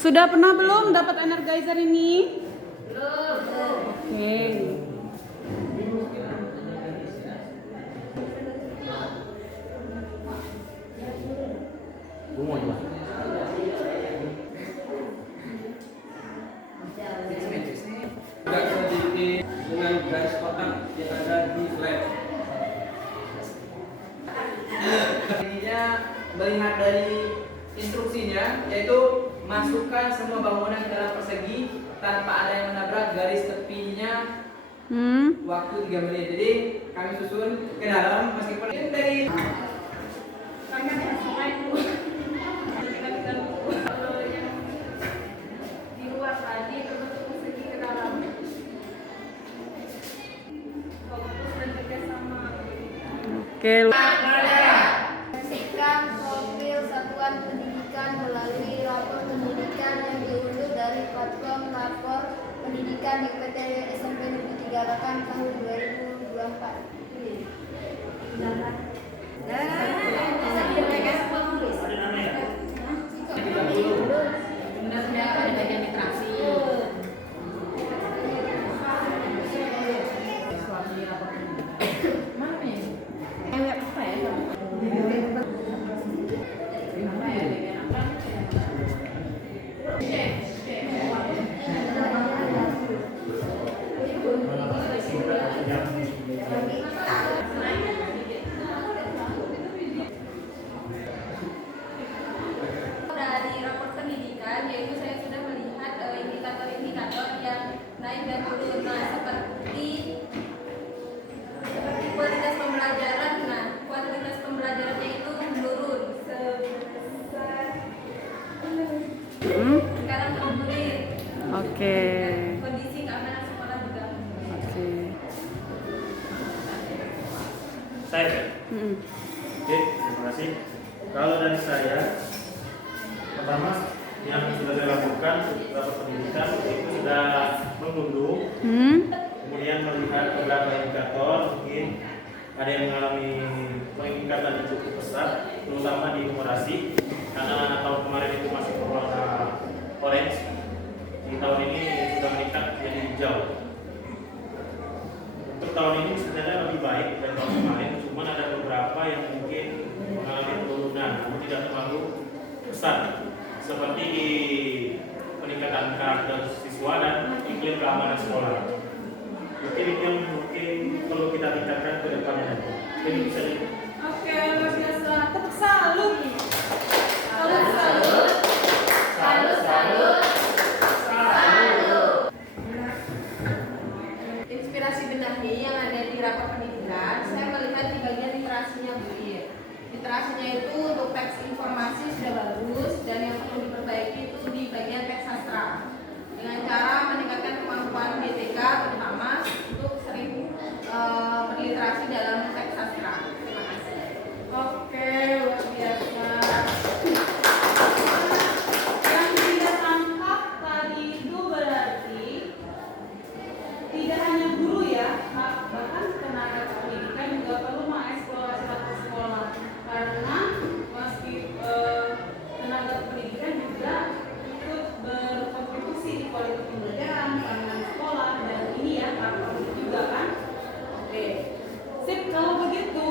Sudah pernah belum dapat energizer ini? Belum. Oke. Agak sedikit dengan garis kotak yang ada di flat. Ininya melihat dari instruksinya, yaitu masukkan semua bangunan ke dalam persegi tanpa ada yang menabrak garis tepinya. Waktu 3 menit. Jadi kami susun ke dalam meskipun ini dari di luar tadi berbentuk persegi ke dalam. Fokus dan kerjasama. Oke. Sikap profil satuan pendidikan melalui rapor pendidikan yang diunduh dari platform lapor pendidikan di UPT SMP Negeri 3 Lakan tahun 2024. Dari rapor pendidikan, yaitu saya sudah melihat indikator-indikator yang naik dan turun. Nah, seperti kualitas pembelajaran. Nah, kualitas pembelajarannya itu menurun sebesar sekarang menurun. Oke. Kondisi keamanan sekolah juga. Oke. Saya. Oke, terima kasih. Kalau dari saya, pertama yang sudah saya lakukan rapor pendidikan itu sudah mengunduh, kemudian melihat beberapa indikator, mungkin ada yang mengalami peningkatan yang cukup besar, terutama di numerasi, karena tahun kemarin itu masih berwarna orange, di tahun ini sudah meningkat jadi hijau. Untuk tahun ini sebenarnya lebih baik dari tahun kemarin, cuma ada beberapa yang mungkin mengalami penurunan, namun tidak terlalu besar, seperti di peningkatan karakter siswa dan iklim keamanan sekolah. Mungkin ini yang mungkin perlu kita tingkatkan ke depannya. Ini bisa di. Oke, luar biasa. Tepuk salut. Inspirasi benahi yang ada di rapor pendidikan, saya melihat di bagian literasinya, Bu. Literasinya itu untuk teks informasi sudah bagus, dan yang perlu diperbaiki itu di bagian teks sastra. Dengan cara meningkatkan kemampuan BTK terutama untuk sering berliterasi dalam teks sastra. Terima kasih. Oke, luar biasa. Yang tidak tangkap tadi itu berarti tidak hanya guru ya, bahkan tenaga pendidikan juga perlu mengeksplorasi satu sekolah, karena meski tenaga pendidikan juga ikut berkontribusi di kualitas pembelajaran, keamanan sekolah, dan ini ya faktor juga kan. Oke, sip. Kalau begitu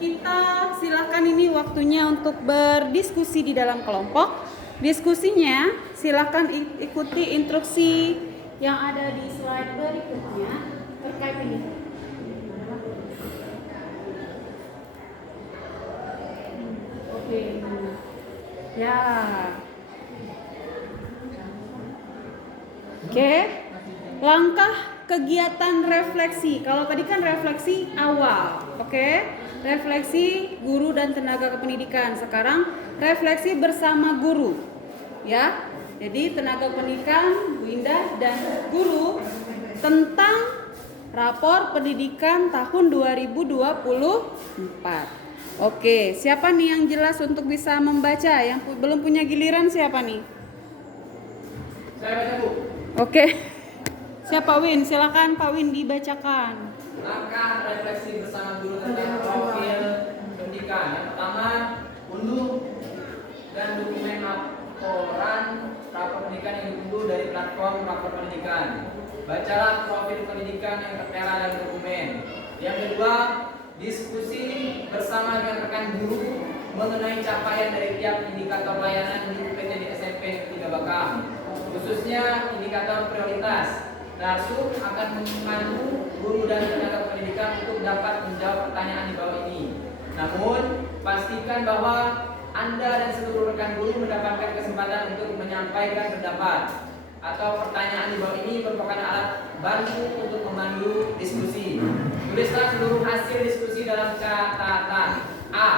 kita silakan ini waktunya untuk berdiskusi di dalam kelompok. Diskusinya silakan ikuti instruksi yang ada di slide berikutnya terkait ini. Oke. Ya. Oke. Langkah kegiatan refleksi. Kalau tadi kan refleksi awal, oke? Refleksi guru dan tenaga kependidikan. Sekarang refleksi bersama guru. Ya. Jadi tenaga pendidikan, Bu Indah dan guru tentang rapor pendidikan tahun 2024. Oke, siapa nih yang jelas untuk bisa membaca? Yang belum punya giliran siapa nih? Saya baca, Bu. Oke. Siapa Win? Silakan Pak Win dibacakan. Langkah refleksi bersama guru tentang profil pendidikan pendidikan. Bacalah profil pendidikan yang tertera dalam dokumen. Yang kedua, diskusi bersama dengan rekan guru mengenai capaian dari tiap indikator layanan di UPTD SMP Negeri 3 Bakam, khususnya indikator prioritas. Darsu akan memandu guru dan tenaga pendidikan untuk dapat menjawab pertanyaan di bawah ini. Namun, pastikan bahwa Anda dan seluruh rekan guru mendapatkan kesempatan untuk menyampaikan pendapat atau pertanyaan di bawah ini merupakan alat bantu untuk memandu diskusi. Tulislah seluruh hasil diskusi dalam catatan. A.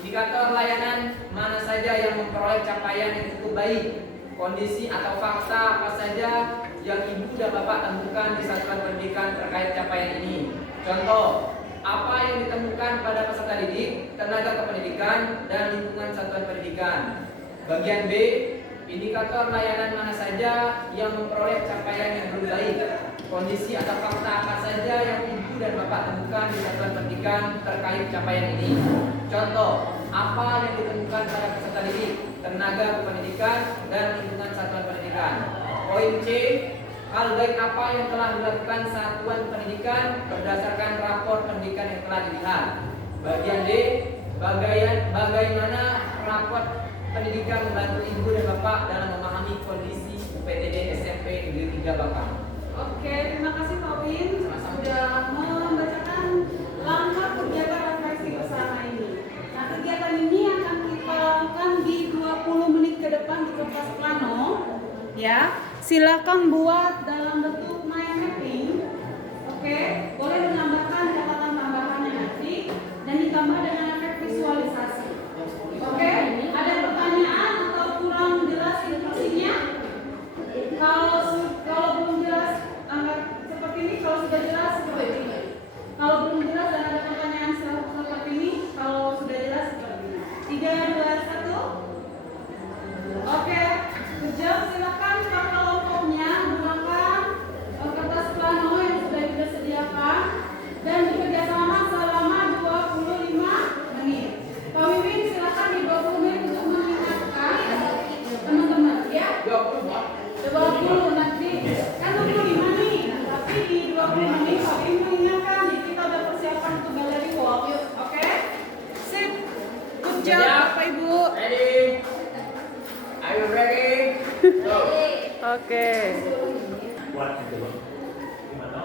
Indikator layanan mana saja yang memperoleh capaian yang cukup baik. Kondisi atau fakta apa saja yang ibu dan bapak temukan di satuan pendidikan terkait capaian ini. Contoh, apa yang ditemukan pada peserta didik, tenaga kependidikan, dan lingkungan satuan pendidikan. Bagian B, indikator layanan mana saja yang memperoleh capaian yang belum baik. Kondisi atau fakta apa saja yang ibu dan bapak temukan di satuan pendidikan terkait capaian ini. Contoh, apa yang ditemukan pada peserta didik, tenaga kependidikan, dan lingkungan satuan pendidikan. Poin C, hal baik apa yang telah dilakukan satuan pendidikan berdasarkan rapor pendidikan yang telah dilihat. Bagian D, bagaimana rapor pendidikan membantu ibu dan bapak dalam memahami kondisi UPTD SMP Negeri 3 Bakam. Oke, terima kasih Pak Win Sama-sama. sudah membacakan langkah kegiatan refleksi bersama ini. Nah, kegiatan ini akan kita lakukan di 20 menit ke depan di kertas plano. Ya, silakan buat dalam bentuk mind mapping. Oke, boleh menambahkan catatan tambahannya nanti dan ditambah dengan efek visualisasi. Oke, ada pertanyaan atau kurang jelas instruksinya? Kalau belum jelas anggap seperti ini, kalau sudah jelas seperti ini. Kalau belum jelas dan ada pertanyaan seperti ini, kalau sudah jelas seperti ini. 3, 2, 1. Oke, kejam silakan Pak kelompoknya gunakan kertas plano yang sudah disediakan dan bekerja sama selama 25 menit. Pak Wiwin silakan di 20 menit untuk mengingatkan teman-teman ya. 20 nanti kan 25 nih, tapi di 20 menit Pak Wiwin mengingatkan jadi kita udah persiapan untuk galeri walk. Oke? Sip. Good job Bapak Ibu. Ready? Are you ready? Go. Oke. Kuat gitu loh. Gimana?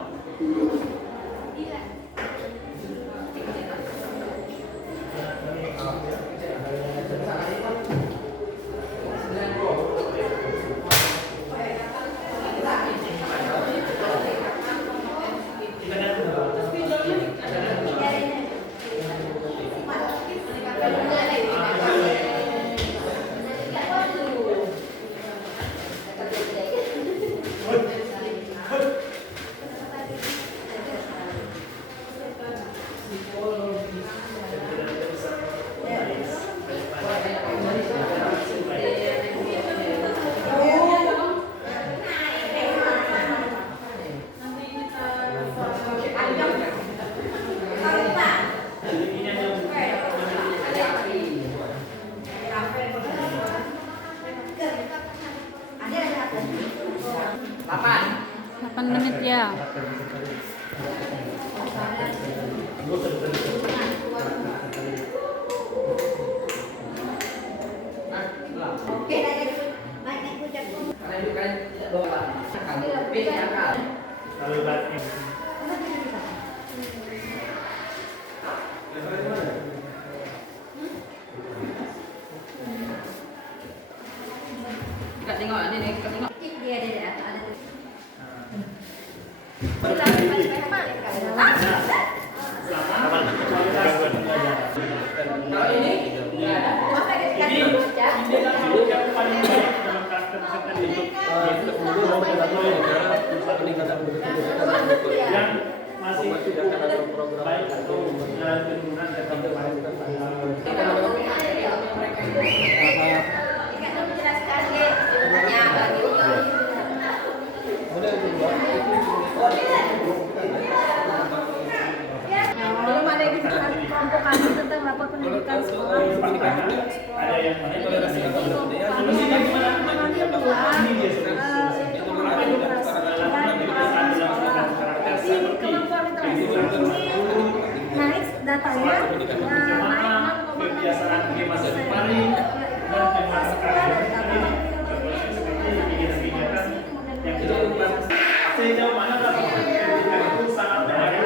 Delapan. 8 menit ya. Karena itu kan tidak bawa kamu beda kan. Kalau batin. Kita tengok ini kita tengok. Kalau ini nggak ada. Ini dulu yang paling baik dalam karakter peserta didik yang masih baik atau jalan keturunan dan Belum ada diskusi kelompok kami tentang rapor pendidikan sekolah. ada yang mana? Ini kelompok kami membuat itu sekolah pendidikan bagaimana kebiasaan masa depan dan kebiasaan kegiatan yang dilakukan sejauh mana rapat pendidikan itu sangat baik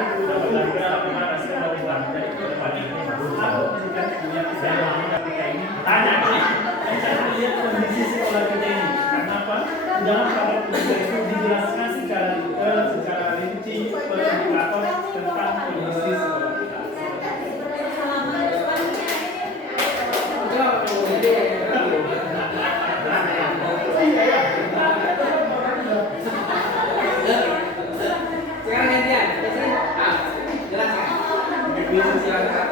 dalam mengatasi perubahan dari kedepan ini. Apa pendidikan yang saya tanya nih, saya lihat kondisi sekolah kita ini. Karena apa? Dalam rapat pendidikan itu dijelaskan secara detail, secara rinci per indikator tentang kondisi sekolah kita. Sekarang gantian, jelaskan. Silakan.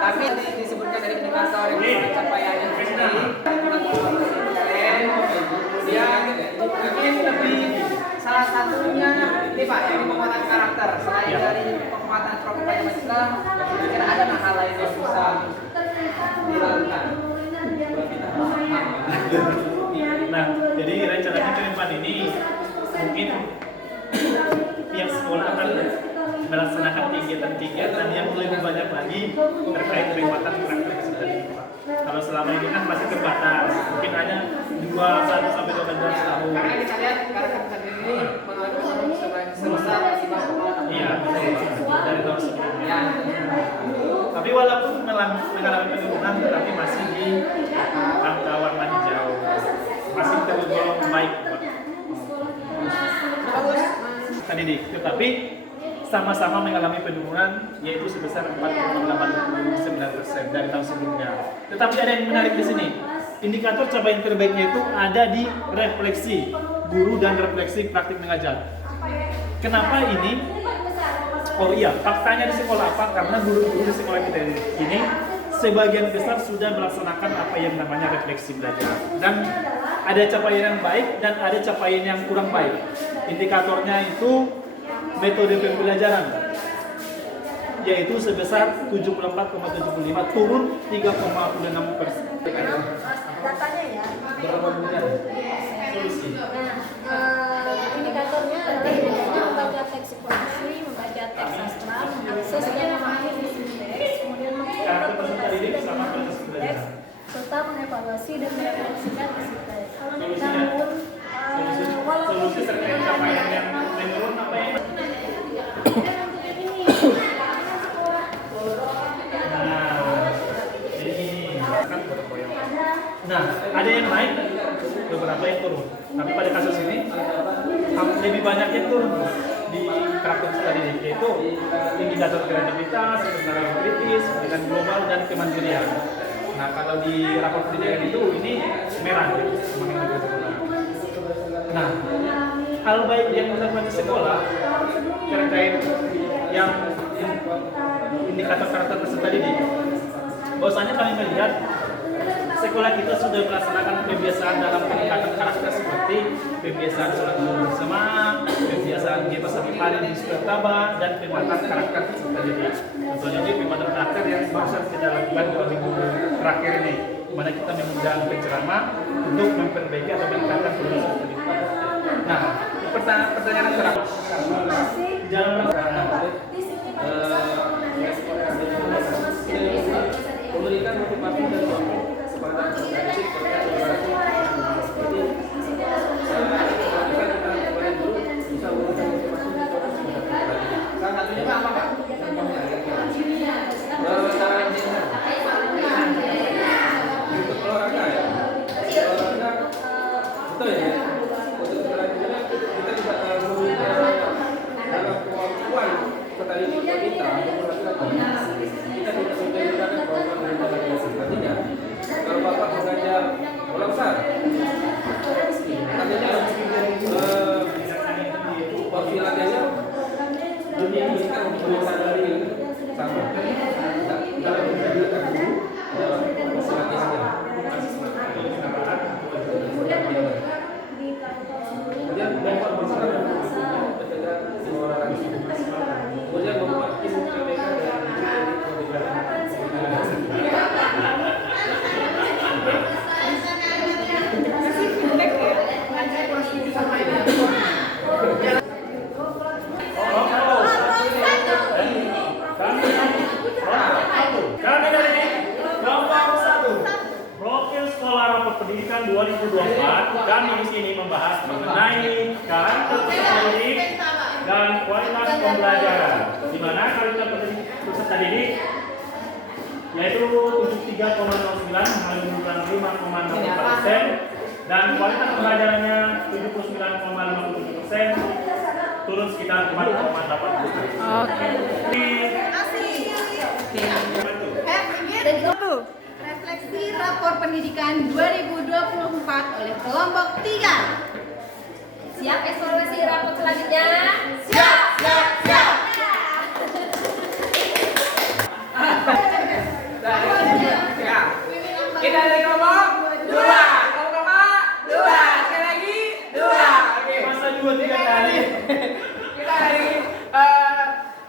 Tapi disebutkan dari indikator yang capaiannya sendiri, dia mungkin lebih salah satunya ini Pak, ini penguatan karakter. Selain dari penguatan tropika Pancasila, kira ada hal lain yang bisa dilakukan. Nah, jadi rencananya ke depan ini mungkin pihak sekolah akan melaksanakan kegiatan-kegiatan yang lebih banyak lagi terkait penguatan karakter kesehatan ini, Pak. Kalau selama ini kan masih terbatas, mungkin hanya 1 sampai 12 tahun. Karena kita lihat karakter kesehatan ini mengalami sebesar 5,6. Iya, dari tahun sebelumnya. Tapi walaupun mengalami penurunan, tetapi masih di angka warna hijau, masih tergolong baik, Pak. Tadi tetapi sama-sama mengalami penurunan yaitu sebesar 4,89% dari tahun sebelumnya. Tetapi ada yang menarik di sini. Indikator capaian terbaiknya itu ada di refleksi guru dan refleksi praktik mengajar. Kenapa ini? Oh iya, faktanya di sekolah apa? Karena guru-guru di sekolah kita ini sebagian besar sudah melaksanakan apa yang namanya refleksi belajar. Dan ada capaian yang baik dan ada capaian yang kurang baik. Indikatornya itu metode pembelajaran, yaitu sebesar 74,75 turun 3,6%. Datanya ya. Indikatornya adalah bedanya membaca teks psikologi, membaca teks sastra, mengakses dan memahami isi teks, kemudian menginterpretasikan dan menganalisis teks, serta mengevaluasi dan merefleksikan isi teks. Namun, walaupun Solusi terkait capaian yang menurun apa yang Nah, ada yang naik, beberapa yang turun. Tapi pada kasus ini lebih banyak yang turun di karakter tadi, yaitu indikator kreativitas, kebenaran kritis, pendidikan global dan kemandirian. Nah, kalau di rapor pendidikan itu ini merah, gitu, semakin lebih turun. Nah, hal baik yang dilakukan di sekolah terkait yang indikator karakter tersebut tadi, bahwasanya kami melihat sekolah kita sudah melaksanakan kebiasaan dalam peningkatan karakter seperti kebiasaan sholat bersama, kebiasaan kita setiap hari di Sukartaba, dan penguatan karakter tadi. Contohnya ini penguatan karakter yang barusan kita lakukan 2 minggu terakhir ini, di mana kita mengundang penceramah untuk memperbaiki atau meningkatkan kualitas pendidikan. Nah, pertanyaan terakhir, dalam memberikan motivasi dan support kepada adik-adik terkait dengan bisa memberikan motivasi salah satunya apa Pak? Contohnya untuk olahraga ya? Olahraga betul ya? Untuk olahraga kita juga memberikan dalam kemampuan pertandingan kita kita tidak memberikan artinya kalau Bapak mengajar bola besar katanya waktu latihannya dunia ini kan untuk dari sama dalam mengajarkan guru latihannya kemudian Bapak bersama pembelajaran, di mana kualitas peserta didik yaitu 73,09 mengalami 5,64% dan kualitas pembelajarannya 79,57%, turun sekitar 4,8%. Oke. Refleksi rapor pendidikan 2024 oleh kelompok 3. Siap evaluasi rapor selanjutnya? Siap. Kita dari kelompok 2. Kelompok 2. Sekali lagi 2. Oke. Masa 2-3 kali. Kita dari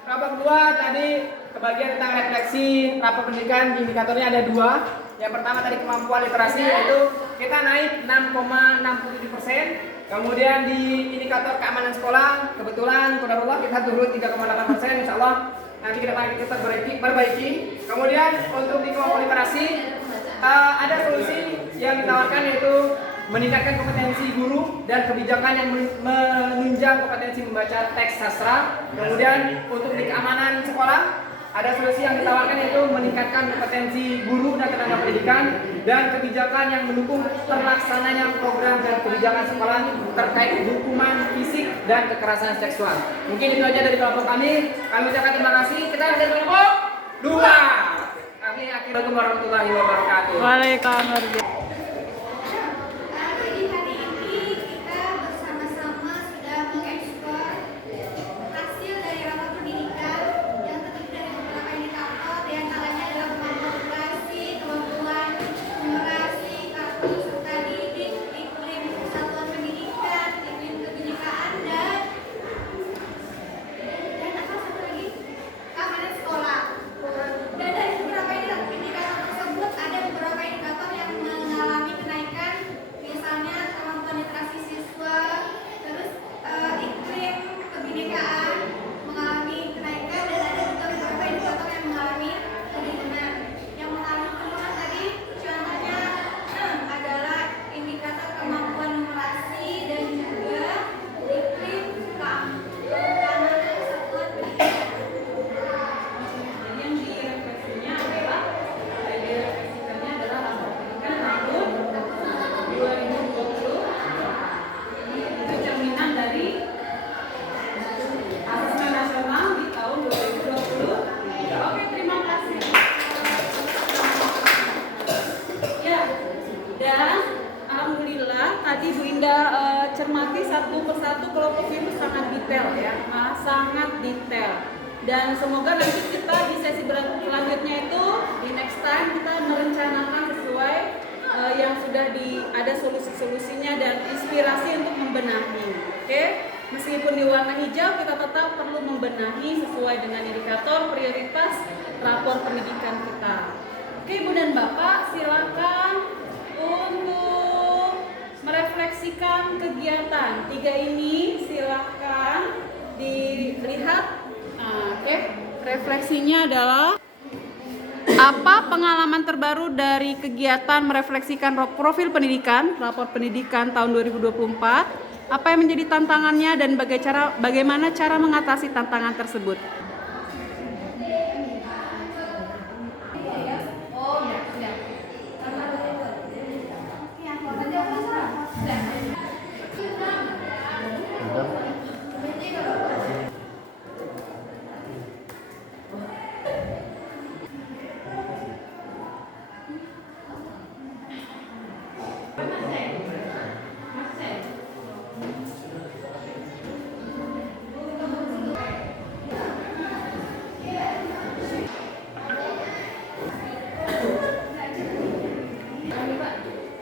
kelompok 2 tadi kebagian tentang refleksi rapor pendidikan. Indikatornya ada 2. Yang pertama tadi kemampuan literasi, yaitu kita naik 6,67%. Kemudian di indikator keamanan sekolah, kebetulan qadarullah kita turun 3,8%. Insya Allah nanti kita perbaiki. Kemudian untuk di kelompok literasi ada solusi yang ditawarkan, yaitu meningkatkan kompetensi guru dan kebijakan yang menunjang kompetensi membaca teks sastra. Kemudian untuk di keamanan sekolah ada solusi yang ditawarkan, yaitu meningkatkan kompetensi guru dan tenaga pendidikan dan kebijakan yang mendukung terlaksananya program dan kebijakan sekolah terkait hukuman fisik dan kekerasan seksual. Mungkin itu aja dari kelompok kami. Kami ucapkan terima kasih. Kita dari kelompok 2. Assalamualaikum warahmatullahi wabarakatuh. Waalaikumsalam. Di hari ini kita bersama-sama sudah mengekspor hasil dari rapor pendidikan yang terdiri dari beberapa indikator, di antaranya adalah kemampuan literasi, kemampuan numerasi, kartu peserta didik, iklim kesatuan pendidikan, iklim kebinekaan, dan apa satu lagi? Keamanan sekolah. Dan dari beberapa indikator tersebut ada beberapa indikator yang mengalami kenaikan, misalnya kemampuan literasi siswa, terus iklim kebinekaan mengalami kenaikan, dan ada juga beberapa indikator yang mengalami penurunan. Yang mengalami penurunan tadi contohnya adalah indikator kemampuan numerasi dan juga iklim keamanan kesatuan pendidikan. Yang direfleksikannya adalah rapor pendidikan tahun 2020. Itu cerminan dari asesmen nasional di tahun 2020. Oke, terima kasih. Ya, dan alhamdulillah tadi Bu Indah cermati satu persatu kelompok itu sangat detail ya, sangat detail. Dan semoga nanti kita di sesi selanjutnya itu di next time kita merencanakan sesuai yang sudah ada solusi-solusinya dan inspirasi untuk membenahi. Oke? Meskipun di warna hijau, kita tetap perlu membenahi sesuai dengan indikator prioritas rapor pendidikan kita. Oke, Ibu dan Bapak, silakan untuk merefleksikan kegiatan 3 ini. Silakan dilihat. Oke, refleksinya adalah apa pengalaman terbaru dari kegiatan merefleksikan profil pendidikan, rapor pendidikan tahun 2024? Apa yang menjadi tantangannya dan bagaimana cara mengatasi tantangan tersebut?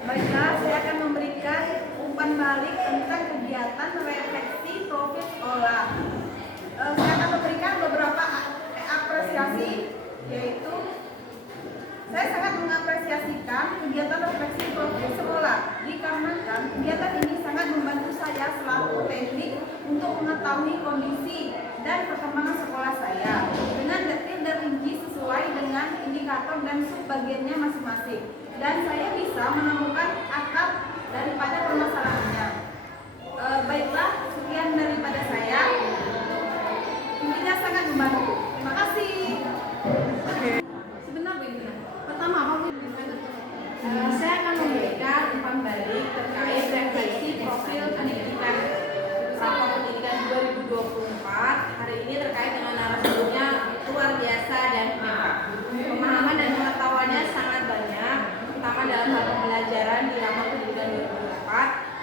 Baiklah, saya akan memberikan umpan balik tentang kegiatan refleksi profil sekolah. Saya akan memberikan beberapa apresiasi, yaitu saya sangat mengapresiasikan kegiatan refleksi profil sekolah dikarenakan kegiatan ini sangat membantu saya selaku teknik untuk mengetahui kondisi dan perkembangan sekolah saya dengan detail dan rinci sesuai dengan indikator dan subbagiannya masing-masing, dan saya bisa menemukan akar daripada permasalahannya. Baiklah, sekian daripada saya.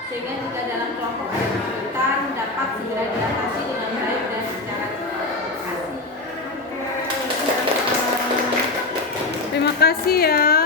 sehingga jika dalam kelompok ada kesulitan dapat segera diatasi dengan baik dan secara cepat. Terima kasih. Terima kasih ya.